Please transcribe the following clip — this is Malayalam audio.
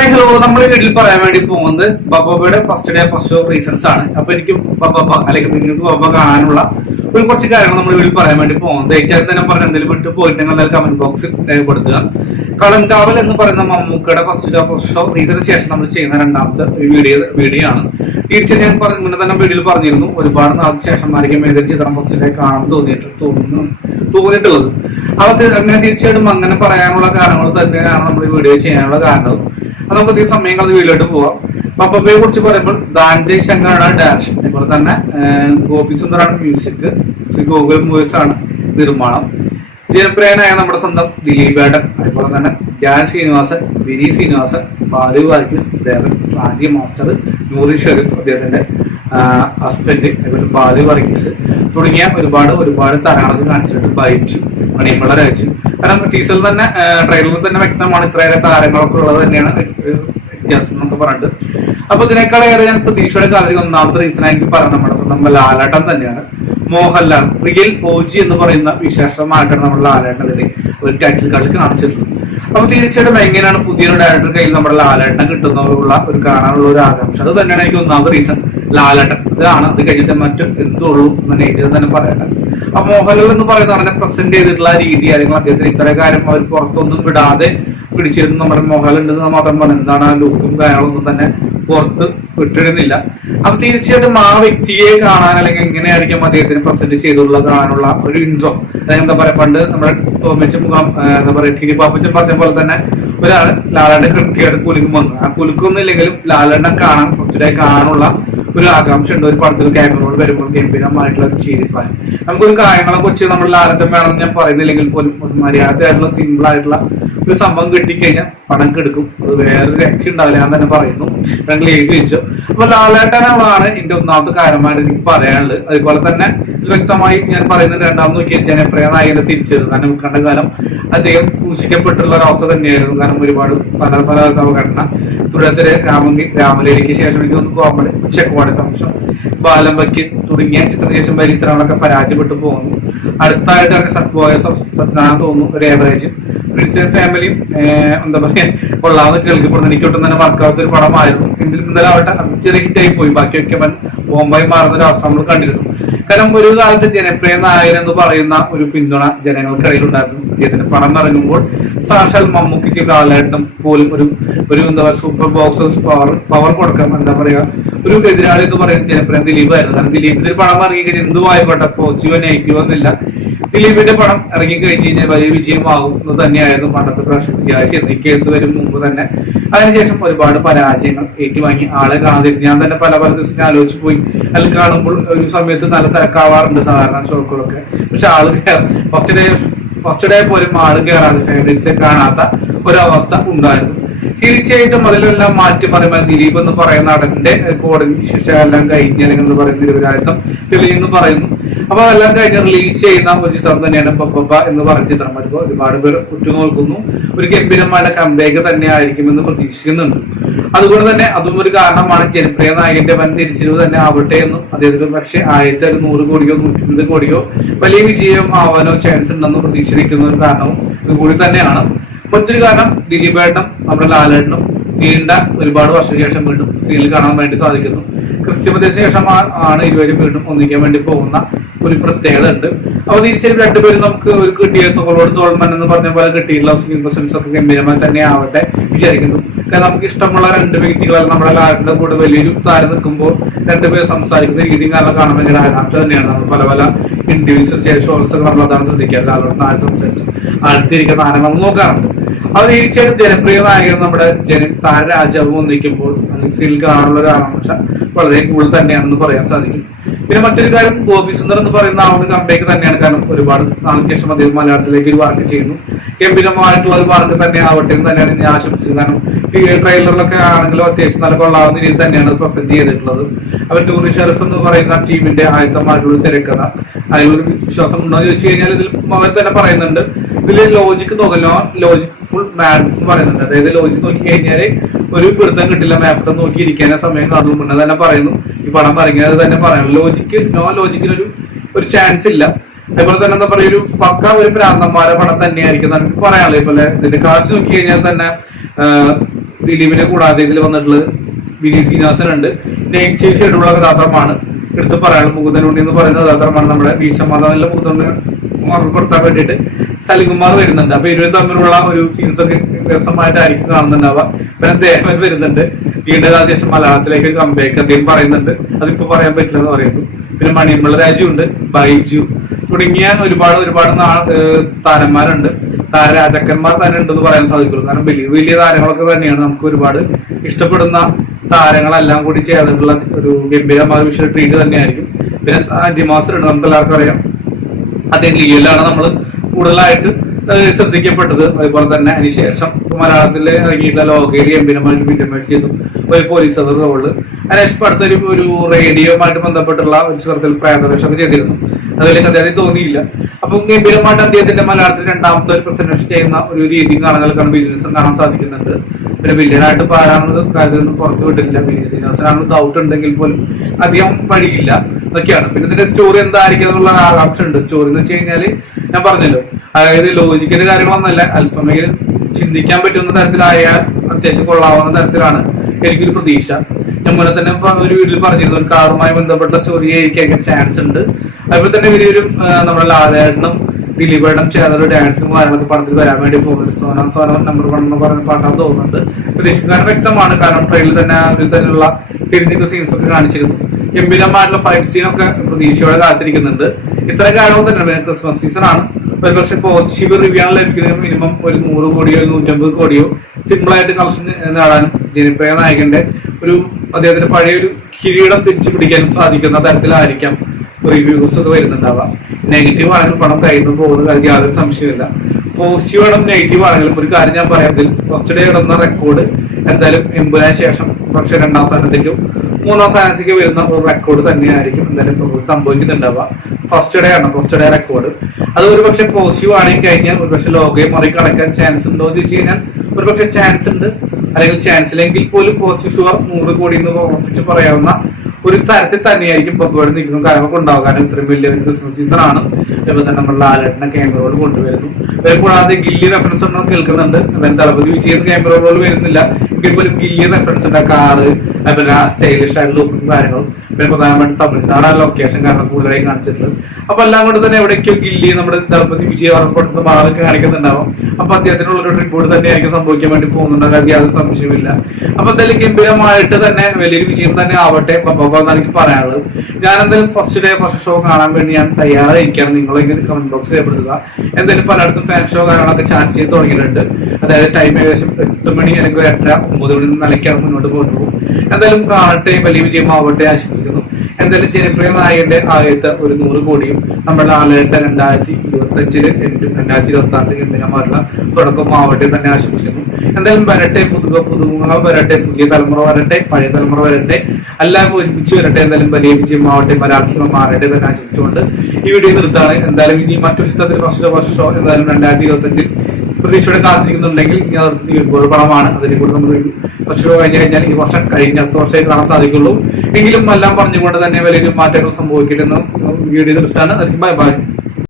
ഹായ് ഹലോ, നമ്മൾ ഈ വീട്ടിൽ പറയാൻ വേണ്ടി പോകുന്നത് ബബോബയുടെ first day first show reasons ആണ്. അപ്പൊ എനിക്ക് ബബോബ അല്ലെങ്കിൽ നിങ്ങൾക്ക് ബബോബ കാണാനുള്ള ഒരു കുറച്ച് കാര്യങ്ങൾ നമ്മൾ വീട്ടിൽ പറയാൻ വേണ്ടി പോകുന്നത്. ഏറ്റവും തന്നെ പറഞ്ഞ എന്തെങ്കിലും വിട്ടു പോയിട്ടുണ്ടെങ്കിൽ എന്തായാലും കമന്റ് ബോക്സിൽ രേഖപ്പെടുത്തുക. കളങ്കാവൽ എന്ന് പറയുന്ന മമ്മൂക്കയുടെ ഫസ്റ്റ് ഡേ ഫസ്റ്റ് ഷോ റീസണിന് ശേഷം നമ്മൾ ചെയ്യുന്ന രണ്ടാമത്തെ വീഡിയോ ആണ്. തീർച്ചയായും ഞാൻ മുന്നേ തന്നെ വീഡിയോയിൽ പറഞ്ഞിരുന്നു, ഒരുപാട് നാൾക്ക് ശേഷം ആയിരിക്കും ഏതൊരു ചിത്രം ഫസ്റ്റ് ഡേ കാണാൻ തോന്നിയിട്ടുള്ളത്. അത് അങ്ങനെ തീർച്ചയായിട്ടും അങ്ങനെ പറയാനുള്ള കാരണങ്ങൾ തന്നെയാണ് നമ്മൾ ഈ വീഡിയോ ചെയ്യാനുള്ള കാരണം. അത് നമുക്ക് അധികം സമയം കളഞ്ഞ് വീട്ടിലോട്ട് പോവാം. ബബോബയെ കുറിച്ച് പറയുമ്പോൾ ധാൻജയ് ശങ്കറാണ് ഡയറക്ഷൻ, അതുപോലെ തന്നെ ഗോപി സുന്ദറാണ് മ്യൂസിക്, ശ്രീ ഗോകുൽ മൂവീസ് ആണ് നിർമ്മാണം. ജനപ്രിയനായ നമ്മുടെ സ്വന്തം ദിലീപേട്ടൻ, അതുപോലെ തന്നെ ധ്യാൻ ശ്രീനിവാസൻ, വിനീത് ശ്രീനിവാസൻ, ബാലു വർഗീസ്, ദേവൻ, സാജി മാസ്റ്റർ, നൂറി ഷെരീഫ് അദ്ദേഹത്തിന്റെ ഹസ്ബൻഡ്, അതുപോലെ ബാലു വർഗീസ് തുടങ്ങിയ ഒരുപാട് താരങ്ങളൊക്കെ കാണിച്ചിട്ട് ഭരിച്ചു മണിയമ്പള രാജു. കാരണം ടീസറിൽ തന്നെ ട്രെയിലറിൽ തന്നെ വ്യക്തമാണ് ഇത്രയേറെ താരങ്ങളൊക്കെ ഉള്ളത് തന്നെയാണ് വ്യത്യാസം എന്നൊക്കെ പറഞ്ഞിട്ട്. അപ്പൊ ഇതിനേക്കാളേറെ ഞാൻ പ്രതീക്ഷയുടെ കാര്യം ഒന്നാമത്തെ റീസൺ എനിക്ക് പറയാം നമ്മുടെ സ്വന്തം ലാലേട്ടൻ തന്നെയാണ്. മോഹൻലാൽ റിയൽ ഓജി എന്ന് പറയുന്ന വിശേഷമായിട്ടാണ് നമ്മുടെ ലാലേട്ടൻ ഒരു ടൈറ്റിൽ കാർഡിൽ കാണിച്ചിട്ടുള്ളത്. അപ്പൊ തീർച്ചയായിട്ടും എങ്ങനെയാണ് പുതിയൊരു ഡയറക്ടർ കയ്യിൽ നമ്മുടെ ലാലേട്ടനെ കിട്ടുന്നവരുള്ള ഒരു കാണാനുള്ള ഒരു ആകാംക്ഷ. അത് തന്നെയാണ് എനിക്ക് ഒന്നാമത്തെ റീസൺ. ലാലേട്ടൻ ഇതാണ്, അത് കഴിഞ്ഞിട്ട് മറ്റും എന്തുള്ളൂ എന്ന് എനിക്ക് തന്നെ പറയട്ടെ. അപ്പൊ മോഹൻലാൽ എന്ന് പറയുന്ന പ്രസന്റ് ചെയ്തിട്ടുള്ള രീതി, അല്ലെങ്കിൽ അദ്ദേഹത്തിന് ഇത്തരം കാര്യം അവർ പുറത്തൊന്നും വിടാതെ പിടിച്ചിരുന്നു. നമ്മുടെ മോഹൻലാൽ ഉണ്ടെന്ന് മാത്രം പറഞ്ഞു, എന്താണ് ആ ലുക്കും കാര്യങ്ങളൊന്നും തന്നെ പുറത്ത് വിട്ടിരുന്നില്ല. അപ്പൊ തീർച്ചയായിട്ടും ആ വ്യക്തിയെ കാണാൻ, അല്ലെങ്കിൽ എങ്ങനെയായിരിക്കും അദ്ദേഹത്തിന് പ്രസന്റ് ചെയ്തുള്ള കാണാനുള്ള ഒരു ഇൻട്രോ, അതായത് എന്താ പറയാ, പണ്ട് നമ്മുടെ ടോമിച്ച മുഖം എന്താ പറയാ ടി പാപ്പച്ചൻ പറഞ്ഞ പോലെ തന്നെ ഒരാൾ ലാലേട്ടൻ കൃത്യമായിട്ട് കുലുക്കും വന്നു. ആ കുലുക്കൊന്നും ഇല്ലെങ്കിലും ലാലേട്ടനെ കാണാൻ ഫസ്റ്റ് ഡേ കാണാനുള്ള ഒരു ആകാംക്ഷ ഉണ്ട്. ഒരു പടത്തിൽ ക്യാമറയോട് വരുമ്പോൾ ഗംഭീരമായിട്ടുള്ള ഒരു ചെയ്തിപ്പായി നമുക്കൊരു കാര്യങ്ങളെ കുറിച്ച് നമ്മൾ ലാലേട്ടൻ വേണമെന്ന് ഞാൻ പറയുന്നില്ലെങ്കിൽ പോലും ഒരു മര്യാദയായിട്ടുള്ള സിമ്പിൾ ആയിട്ടുള്ള ഒരു സംഭവം കിട്ടിക്കഴിഞ്ഞാൽ പടം കെടുക്കും. അത് വേറൊരു രക്ഷ ഉണ്ടാവില്ല, ഞാൻ തന്നെ പറയുന്നു. ഞങ്ങൾ എഴുതി വെച്ചു. അപ്പൊ ലാലേട്ടനാണ് എന്റെ ഒന്നാമത്തെ കാര്യമായിട്ട് എനിക്ക് പറയാനുള്ളത്. അതുപോലെ തന്നെ വ്യക്തമായി ഞാൻ പറയുന്നത് രണ്ടാമത് നോക്കിയാൽ ജനപ്രിയ നായകനെ തിരിച്ചത്. കാരണം കണ്ട കാലം അദ്ദേഹം സൂക്ഷിക്കപ്പെട്ടുള്ള ഒരു അവസ്ഥ തന്നെയായിരുന്നു. കാരണം ഒരുപാട് പല അവഗണന, തുടർത്തിലെ രാമലീലയ്ക്ക് ശേഷം എനിക്ക് ഒന്ന് കോമഡി, ഉച്ചക്കോടെ തംശം, ബാലമ്പയ്ക്ക് തുടങ്ങിയ ചിത്രശേഷം വരെ ചിത്രങ്ങളൊക്കെ പരാജയപ്പെട്ടു പോകുന്നു. അടുത്തായിട്ട് പോയ സത്നാൻ തോന്നുന്നു ഒരു ഏവറേജ്. പ്രിൻസ് ഫാമിലിയും എന്താ പറയാ കൊള്ളാവുന്ന കേൾക്കപ്പെടുന്നു. എനിക്ക് ഒട്ടും തന്നെ വർക്കാവാത്ത ഒരു പടമായിരുന്നു. എന്തിലും ഇന്നലെ ആവട്ടെ ചെറിയ ഹിറ്റായി പോയി. ബാക്കിയൊക്കെ ബോംബായി മാറുന്ന ഒരു അവസ്ഥ നമ്മൾ കണ്ടിരുന്നു. കാരണം ഒരു കാലത്ത് ജനപ്രിയ നായകൻ എന്ന് പറയുന്ന ഒരു പിന്തുണ ജനങ്ങൾക്കിടയിൽ ഉണ്ടായിരുന്നു. അദ്ദേഹത്തിന്റെ പണം ഇറങ്ങുമ്പോൾ സാക്ഷാൽ മമ്മൂക്കിക്ക് ലാലേട്ടനും പോലും ഒരു എന്താ പറയുക സൂപ്പർ ബോക്സേഴ്സ് പവർ കൊടുക്കാം. എന്താ പറയാ ഒരു എതിരാളി എന്ന് പറയുന്നത് ജനപ്രിയ ദിലീപായിരുന്നു. കാരണം ദിലീപിന്റെ ഒരു പടം ഇറങ്ങിക്കഴിഞ്ഞാൽ എന്തും ആയിക്കോട്ടെ, പോസിറ്റീവോ നെഗറ്റീവോ എന്നില്ല, ദിലീപിന്റെ പടം ഇറങ്ങി കഴിഞ്ഞ് കഴിഞ്ഞാൽ വലിയ വിജയമാകും എന്ന് തന്നെയായിരുന്നു പണ്ടത്തെ പ്രശ്നം. ഈ കേസ് വരും മുമ്പ് തന്നെ. അതിനുശേഷം ഒരുപാട് പരാജയങ്ങൾ ഏറ്റുവാങ്ങി ആളെ കാണാതിരുന്നു. ഞാൻ തന്നെ പല ദിവസം ആലോചിച്ച് പോയി. അതിൽ കാണുമ്പോൾ ഒരു സമയത്ത് നല്ല തിരക്കാവാറുണ്ട് സാധാരണ ഷോകളൊക്കെ. പക്ഷെ ആള് ഫസ്റ്റ് ഡേ പോലും ആള് കയറാതെ ഫേവറേറ്റ്സ് കാണാത്ത ഒരവസ്ഥ ഉണ്ടായിരുന്നു. തീർച്ചയായിട്ടും അതിലെല്ലാം മാറ്റി പറയുമ്പോൾ ദിലീപ് എന്ന് പറയുന്ന നടന്റെ കോടതി ശിക്ഷ എല്ലാം കഴിഞ്ഞ്, അല്ലെങ്കിൽ എന്ന് പറയുന്ന നിരപരാധിത്വം തെളിഞ്ഞെന്ന് പറയുന്നു. അപ്പൊ അതെല്ലാം കഴിഞ്ഞ് റിലീസ് ചെയ്യുന്ന ഒരു ചിത്രം തന്നെയാണ് ബബോബ എന്ന് പറഞ്ഞ ചിത്രം. വരുമ്പോൾ ഒരുപാട് പേർ ഉറ്റുനോക്കുന്നു. ഒരു ഗംഭീരമായ കംബാക്ക് തന്നെ ആയിരിക്കുമെന്ന് പ്രതീക്ഷിക്കുന്നുണ്ട്. അതുകൊണ്ട് തന്നെ അതും ഒരു കാരണമാണ്. ജനപ്രിയ നായകന്റെ വൻ തിരിച്ചിരിവ് തന്നെ ആവട്ടെ എന്നും അദ്ദേഹത്തിന് പക്ഷേ 100 കോടിയോ 120 കോടിയോ വലിയ വിജയം ആവാനോ ചാൻസ് ഉണ്ടെന്ന് പ്രതീക്ഷിക്കുന്ന ഒരു കാരണവും ഇതുകൂടി തന്നെയാണ്. മറ്റൊരു കാരണം ദിലീപേട്ടനും നമ്മുടെ ലാലേട്ടനും നീണ്ട ഒരുപാട് വർഷത്തിന് ശേഷം വീണ്ടും സ്ക്രീനിൽ കാണാൻ വേണ്ടി സാധിക്കുന്നു. ക്രിസ്ത്യമതയ്ക്ക് ശേഷം ആണ് ഇരുവരും വീണ്ടും ഒന്നിക്കാൻ വേണ്ടി പോകുന്ന ഒരു പ്രത്യേകത ഉണ്ട്. അപ്പൊ തിരിച്ചും രണ്ടുപേരും നമുക്ക് ഒരു കിട്ടിയ തോളോട് തോൾമൻ എന്ന് പറഞ്ഞ പോലെ കിട്ടിയിട്ടുള്ള ഇൻവെസ്റ്റൻസ് ഒക്കെ ഗംഭീരമായി തന്നെ ആവട്ടെ വിചാരിക്കുന്നു. കാരണം നമുക്ക് ഇഷ്ടമുള്ള രണ്ട് വ്യക്തികൾ നമ്മുടെ ലാലേട്ടന്റെ കൂടെ വലിയൊരു താരം നിൽക്കുമ്പോൾ രണ്ടുപേർ സംസാരിക്കുന്ന രീതിയും കാരണം കാണാൻ വേണ്ടി ആകാംക്ഷ തന്നെയാണ്. നമ്മൾ പല ഇന്റർവ്യൂസ് ഷോസ് ഒക്കെ നമ്മൾ അതാണ് ശ്രദ്ധിക്കുക. ലാലേട്ടൻ ആര് സംസാരിച്ച് അടുത്തിരിക്കുന്ന താരം നമ്മൾ നോക്കാറുണ്ട്. അത് തീർച്ചയായിട്ടും ജനപ്രിയ നായകൻ നമ്മുടെ താരരാജാവ് ഒന്നിക്കുമ്പോൾ അല്ലെങ്കിൽ സ്ക്രീനിൽ കാണാനുള്ള ഒരു ആകാംക്ഷ വളരെ കൂടുതൽ തന്നെയാണെന്ന് പറയാൻ സാധിക്കും. പിന്നെ മറ്റൊരു കാര്യം, ഗോപി സുന്ദർ എന്ന് പറയുന്ന ആളുടെ കമ്പേക്ക് തന്നെയാണ്. കാരണം ഒരുപാട് നാൾക്ക് ശേഷം അദ്ദേഹം മലയാളത്തിലേക്ക് ഒരു വർക്ക് ചെയ്യുന്നു. ഗംഭീരമായിട്ടുള്ള ഒരു വർക്ക് തന്നെ ആവട്ടെ എന്ന് തന്നെയാണ് ഞാൻ ആശംസിച്ചത്. കാരണം ട്രെയിലറിലൊക്കെ ആണെങ്കിലും അത്യാവശ്യം നല്ല കൊള്ളാവുന്ന രീതി തന്നെയാണ് പ്രസന്റ് ചെയ്തിട്ടുള്ളത്. അവർ നൂറി ഷെരീഫ് എന്ന് പറയുന്ന ടീമിന്റെ ആയുധമായിട്ടുള്ള തിരക്കഥ, അതിലൊരു വിശ്വാസം ഉണ്ടോ എന്ന് ചോദിച്ചു കഴിഞ്ഞാൽ ഇതിൽ അവർ തന്നെ പറയുന്നുണ്ട്. ഇതില് ലോജിക്ക് നോക്കല്ലോ, ലോജിക് ഫുൾ മാത്സ് എന്ന് പറയുന്നുണ്ട്. അതായത് ലോജിക് നോക്കി കഴിഞ്ഞാല് ഒരു പിടുത്തം കിട്ടില്ല, മാപ്പിട്ടം നോക്കി ഇരിക്കാനേ സമയം കാണുന്നു മുന്നേ തന്നെ പറയുന്നു. ഈ പടം പറയുന്നത് തന്നെ പറയുന്നു. ലോജിക്കിന് ഒരു ചാൻസ് ഇല്ല. അതേപോലെ തന്നെ എന്താ പറയുക, ഒരു പക്ക ഒരു പ്രാന്തന്മാരെ പടം തന്നെയായിരിക്കും നമുക്ക് പറയാനുള്ളത്. ഇതുപോലെ ഇതിന്റെ കാശ് നോക്കി കഴിഞ്ഞാൽ തന്നെ ദിലീപിനെ കൂടാതെ ഇതിൽ വന്നിട്ടുള്ളത് വിനീത് ശ്രീനിവാസൻ ഉണ്ട്. നെഗറ്റീവ് ഷെയ്ഡുള്ള കഥാപാത്രമാണ്. എടുത്ത് പറയാനുള്ള മുകുന്ദനുണ്ണി എന്ന് പറയുന്ന കഥാപാത്രമാണ്. നമ്മുടെ വീശമാധവനിലെ മുകുന്ദനെ ഓർമ്മപ്പെടുത്താൻ വേണ്ടിയിട്ട് സലികുമാർ വരുന്നുണ്ട്. അപ്പൊ ഇരുവരും തമ്മിലുള്ള ഒരു സീൻസ് ഒക്കെ വ്യക്തമായിട്ടായിരിക്കും കാണുന്നുണ്ടാവുക. പിന്നെ ദേവൻ വരുന്നുണ്ട്. വീണ്ടും അതിശേഷം മലയാളത്തിലേക്ക് കമ്പേക്ക് അദ്ദേഹം പറയുന്നുണ്ട്. അതിപ്പോ പറയാൻ പറ്റില്ല എന്ന് പറയുന്നു. പിന്നെ മണിയമ്പള രാജുണ്ട്, ബൈജു തുടങ്ങിയ ഒരുപാട് താരന്മാരുണ്ട്. രാജാക്കന്മാർ തന്നെ ഉണ്ടെന്ന് പറയാൻ സാധിക്കുള്ളൂ. കാരണം വലിയ വലിയ താരങ്ങളൊക്കെ തന്നെയാണ്. നമുക്ക് ഒരുപാട് ഇഷ്ടപ്പെടുന്ന താരങ്ങളെല്ലാം കൂടി ചേർന്നിട്ടുള്ള ഒരു ഗംഭീരമായ വിഷ്വൽ ട്രീറ്റ് തന്നെയായിരിക്കും. പിന്നെ ആദ്യമാസം ഉണ്ട്, നമുക്ക് എല്ലാവർക്കും അറിയാം. അദ്ദേഹം ലീഗിലാണ് നമ്മൾ കൂടുതലായിട്ട് ശ്രദ്ധിക്കപ്പെട്ടത്. അതുപോലെ തന്നെ അതിനുശേഷം മലയാളത്തിൽ ഇറങ്ങിയിട്ടുള്ള ലോകേലി ഗംഭീരമായിട്ട് വിദ്യാഭ്യാസം ചെയ്തു ഒരു പോലീസ് റോള്. അതിനുശേഷം അടുത്തൊരു റേഡിയോയുമായിട്ട് ബന്ധപ്പെട്ടുള്ള ഒരു ചിത്രത്തിൽ പ്രേതവേഷമൊക്കെ ചെയ്തിരുന്നു. അതിലേക്ക് അദ്ദേഹം തോന്നിയില്ല. അപ്പം ഗംഭീരമായിട്ട് അദ്ദേഹത്തിന്റെ മലയാളത്തിൽ രണ്ടാമത്തെ ഒരു പ്രസന്റേഷൻ ചെയ്യുന്ന ഒരു രീതി കാണാൻ ബിസിനസ്സും കാണാൻ സാധിക്കുന്നുണ്ട്. പിന്നെ വില്ലനായിട്ട് പാരാണെന്നത് കാര്യമൊന്നും പുറത്തു വിട്ടില്ല. വിനീത് ശ്രീനിവാസനാണ് ഡൗട്ട് ഉണ്ടെങ്കിൽ പോലും അധികം വഴിയില്ല എന്നൊക്കെയാണ്. പിന്നെ ഇതിന്റെ സ്റ്റോറി എന്തായിരിക്കും എന്നുള്ള ആകാംക്ഷ ഉണ്ട്. സ്റ്റോറി എന്ന് വെച്ച് കഴിഞ്ഞാല് ഞാൻ പറഞ്ഞല്ലോ, അതായത് ലോജിക്കല് കാര്യങ്ങളൊന്നല്ല, അല്പമെങ്കിലും ചിന്തിക്കാൻ പറ്റുന്ന തരത്തിലായാൽ അത്യാവശ്യം കൊള്ളാവുന്ന തരത്തിലാണ് എനിക്കൊരു പ്രതീക്ഷ. ഞാൻ മുന്നേ തന്നെ ഒരു വീട്ടിൽ പറഞ്ഞിരുന്നു, ഒരു കാറുമായി ബന്ധപ്പെട്ട സ്റ്റോറി ആയിരിക്കാൻ ചാൻസ് ഉണ്ട്. അതുപോലെ തന്നെ ഇവരും നമ്മുടെ ലാലേട്ടനും ദിലീപേട്ടനും ചേർന്നൊരു ഡാൻസും കാര്യങ്ങളൊക്കെ പടത്തിൽ വരാൻ വേണ്ടി പോകുന്നുണ്ട്. സോനം സോനം നമ്പർ 1 എന്ന് പറയുന്ന പാട്ടാണ് തോന്നുന്നുണ്ട്. പ്രതീക്ഷിക്കാൻ വ്യക്തമാണ്. കാരണം ട്രെയിനിൽ തന്നെ അതിൽ തന്നെയുള്ള തിരിഞ്ഞിട്ട് സീൻസ് ഒക്കെ കാണിച്ചിരുന്നു. ഗംഭീരമായിട്ടുള്ള ഫൈറ്റ് സീനൊക്കെ പ്രതീക്ഷയോടെ കാത്തിരിക്കുന്നുണ്ട്. ഇത്ര കാര്യങ്ങൾ തന്നെ ക്രിസ്മസ് സീസൺ ആണ്. ഒരുപക്ഷെ പോസിറ്റീവ് റിവ്യൂ ആണ് ലഭിക്കുന്നത്. മിനിമം ഒരു 100 കോടിയോ 150 കോടിയോ സിമ്പിൾ ആയിട്ട് കളക്ഷൻ നേടാനും ജനപ്രിയ നായകന്റെ അദ്ദേഹത്തിന്റെ പഴയൊരു കിരീടം തിരിച്ചു പിടിക്കാനും സാധിക്കുന്ന തരത്തിലായിരിക്കാം റിവ്യൂസ് ഒക്കെ വരുന്നുണ്ടാവുക. നെഗറ്റീവ് ആണെങ്കിൽ പണം കയ്യിൽ നിന്ന് പോകുന്ന കാര്യം യാതൊരു സംശയമില്ല. പോസിറ്റീവ് ആണെങ്കിലും നെഗറ്റീവ് ആണെങ്കിലും ഒരു കാര്യം ഞാൻ പറയാം, ഫസ്റ്റ് ഡേ ഇടുന്ന റെക്കോർഡ് എന്തായാലും എമ്പതിന് ശേഷം പക്ഷെ 2ാം സ്ഥാനത്തേക്കും 3ാം സ്ഥാനത്തേക്ക് വരുന്ന ഒരു റെക്കോർഡ് തന്നെയായിരിക്കും എന്തായാലും സംഭവിക്കുന്നുണ്ടാവുക. ഫസ്റ്റ് ഡേ റെക്കോർഡ് അത് ഒരു പക്ഷെ പോസിറ്റീവ് ആണെങ്കിൽ കഴിഞ്ഞാൽ ഒരുപക്ഷെ ലോകയെ മറികടക്കാൻ ചാൻസ് ഉണ്ടോ എന്ന് ചോദിച്ചു കഴിഞ്ഞാൽ ഒരുപക്ഷെ ചാൻസ് ഉണ്ട്. അല്ലെങ്കിൽ ചാൻസ് ഇല്ലെങ്കിൽ പോലും പോസിറ്റീവ് ഷുവർ 100 കോടി എന്ന് ഉറപ്പിച്ച് പറയാവുന്ന ഒരു തരത്തിൽ തന്നെയായിരിക്കും പപ്പയോട് നിൽക്കുന്ന കാര്യങ്ങളൊക്കെ ഉണ്ടാവും. കാരണം ഇത്രയും വലിയ ക്രിസ്മസ് സീസൺ ആണ്. ഇപ്പൊ തന്നെ നമ്മൾ ലാലേട്ടനെ ക്യാമറോട് കൊണ്ടുവരുന്നു. കൂടാതെ ഗില്ലി റെഫറൻസ് ഉണ്ടെന്ന് കേൾക്കുന്നുണ്ട്. ദളപതി വിജയൻ ക്യാമറ റോൾ വരുന്നില്ല എങ്കിൽ പോലും ഗില്ലി റെഫറൻസ് ഉണ്ട്. കാറ്, പിന്നെ സ്റ്റൈലിഷ് ആയിട്ട് ലുക്കും കാര്യങ്ങളും, പിന്നെ പ്രധാനമായിട്ട് തമിഴ്നാട് ലൊക്കേഷൻ കാരണം കൂടുതലായി കാണിച്ചിട്ടുള്ളത്. അപ്പൊ എല്ലാം കൊണ്ട് തന്നെ എവിടേക്കോ ഗില്ലി നമ്മുടെ ദളപതി വിജയ് ഓർമ്മപ്പെടുത്തുന്ന ഭാഗമൊക്കെ കാണിക്കുന്നുണ്ടാവും. അപ്പൊ അദ്ദേഹത്തിനുള്ള ഒരു റിപ്പോർട്ട് തന്നെയായിരിക്കും സംഭവിക്കാൻ വേണ്ടി പോകുന്നുണ്ട്. കാര്യം യാതൊരു സംശയമില്ല. അപ്പൊ എന്തായാലും ഗംഭീരമായിട്ട് തന്നെ വലിയൊരു വിജയം തന്നെ ആവട്ടെ എന്നാണ് എനിക്ക് പറയാനുള്ളത്. ഞാൻ എന്തായാലും ഫസ്റ്റ് ഷോ കാണാൻ വേണ്ടി ഞാൻ തയ്യാറായിരിക്കുകയാണ്. നിങ്ങളെങ്കിലും കമന്റ് ബോക്സിൽ രേഖപ്പെടുത്തുക. എന്തായാലും പലയിടത്തും ഫാൻ ഷോ കാര്യങ്ങളൊക്കെ ചാറ്റ് ചെയ്ത് തുടങ്ങിയിട്ടുണ്ട്. അതായത് ടൈം ഏകദേശം 8 മണി അല്ലെങ്കിൽ 8:30 9 മണി നിലയ്ക്കാണ് മുന്നോട്ട് പോകുന്നത്. എന്തായാലും കാണട്ടെ, വലിയ വിജയമാവട്ടെ ആശംസിക്കുന്നു. എന്തായാലും ജനപ്രിയ നായകന്റെ ആദ്യത്തെ ഒരു 100 കോടിയും നമ്മുടെ ലാലേട്ട 2025 2026 ഗംഭീരമായിട്ടുള്ള തുടക്കമാവട്ടെ തന്നെ ആശംസിക്കുന്നു. എന്തായാലും വരട്ടെ, പുതുമുഖങ്ങൾ വരട്ടെ, പുതിയ തലമുറ വരട്ടെ, പഴയ തലമുറ വരട്ടെ, എല്ലാം ഒരുമിച്ച് വരട്ടെ. എന്തായാലും വലിയ വിജയമാവട്ടെ, മലയാള സിനിമ മാറട്ടെ തന്നെ ആശംസിച്ചുകൊണ്ട് ഈ വീഡിയോ നിർത്താണ്. എന്തായാലും ഇനി മറ്റൊരു ചിത്രത്തിൽ ഫസ്റ്റ് ഷോ എന്തായാലും 2025 പ്രതീക്ഷയോടെ കാത്തിരിക്കുന്നുണ്ടെങ്കിൽ ഇനി അതിർത്തി ഒരു പടമാണ്. അതിനെ കൂടെ നമ്മൾ ഫസ്റ്റ് ഷോ കഴിഞ്ഞാൽ ഈ വർഷം അടുത്ത വർഷമായിട്ട് കാണാൻ സാധിക്കുള്ളൂ. എങ്കിലും എല്ലാം പറഞ്ഞുകൊണ്ട് തന്നെ വലിയൊരു മാറ്റങ്ങൾ സംഭവിക്കട്ടെന്ന് വീഡിയോ നിർത്താണ്. Bye by.